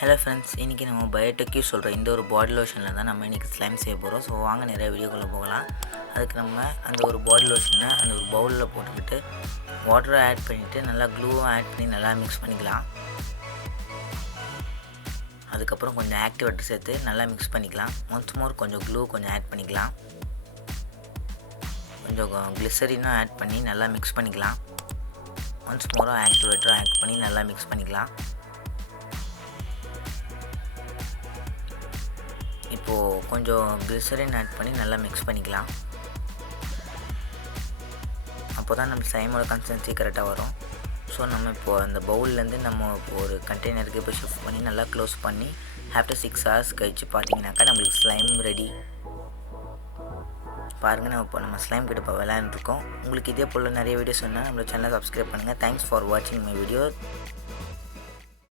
Hello friends, இன்றைக்கி நம்ம பயோடெக்யூ சொல்கிற இந்த ஒரு பாடி லோஷனில் தான் நம்ம இன்றைக்கி ஸ்லைம் செய்ய போகிறோம். ஸோ வாங்க நிறைய வீடியோக்குள்ளே போகலாம். அதுக்கு நம்ம அந்த ஒரு பாடி லோஷனை அந்த ஒரு பவுலில் போட்டுக்கிட்டு வாட்டரை ஆட் பண்ணிவிட்டு நல்லா க்ளூவும் ஆட் பண்ணி நல்லா மிக்ஸ் பண்ணிக்கலாம். அதுக்கப்புறம் கொஞ்சம் ஆக்டிவேட்டர் சேர்த்து நல்லா மிக்ஸ் பண்ணிக்கலாம். ஒன்ஸ் மோர் கொஞ்சம் க்ளூ கொஞ்சம் ஆட் பண்ணிக்கலாம். கொஞ்சம் கிளிசரினும் ஆட் பண்ணி நல்லா மிக்ஸ் பண்ணிக்கலாம். ஒன்ஸ் மோரும் ஆக்டிவேட்டரும் ஆட் பண்ணி நல்லா மிக்ஸ் பண்ணிக்கலாம். இப்போது கொஞ்சம் கிளிசரின் ஆட் பண்ணி நல்லா மிக்ஸ் பண்ணிக்கலாம். அப்போ தான் நம்ம ஸ்லைமோட கன்சிஸ்டன்சி கரெக்டாக வரும். ஸோ நம்ம இப்போது அந்த பவுல்லேருந்து நம்ம ஒரு கண்டெய்னருக்கு இப்போ ஷிஃப்ட் பண்ணி நல்லா க்ளோஸ் பண்ணி ஆஃப்டர் 6 hours கழிச்சு பார்த்தீங்கன்னாக்கா நம்மளுக்கு ஸ்லைம் ரெடி. பாருங்கள், நம்ம ஸ்லைம் கிட்ட இப்போ விளையாண்டுருக்கோம். உங்களுக்கு இதே போல் நிறைய வீடியோஸ் வேணுன்னா நம்மளோட சேனலை சப்ஸ்கிரைப் பண்ணுங்கள். தேங்க்ஸ் ஃபார் வாட்சிங் மை வீடியோ.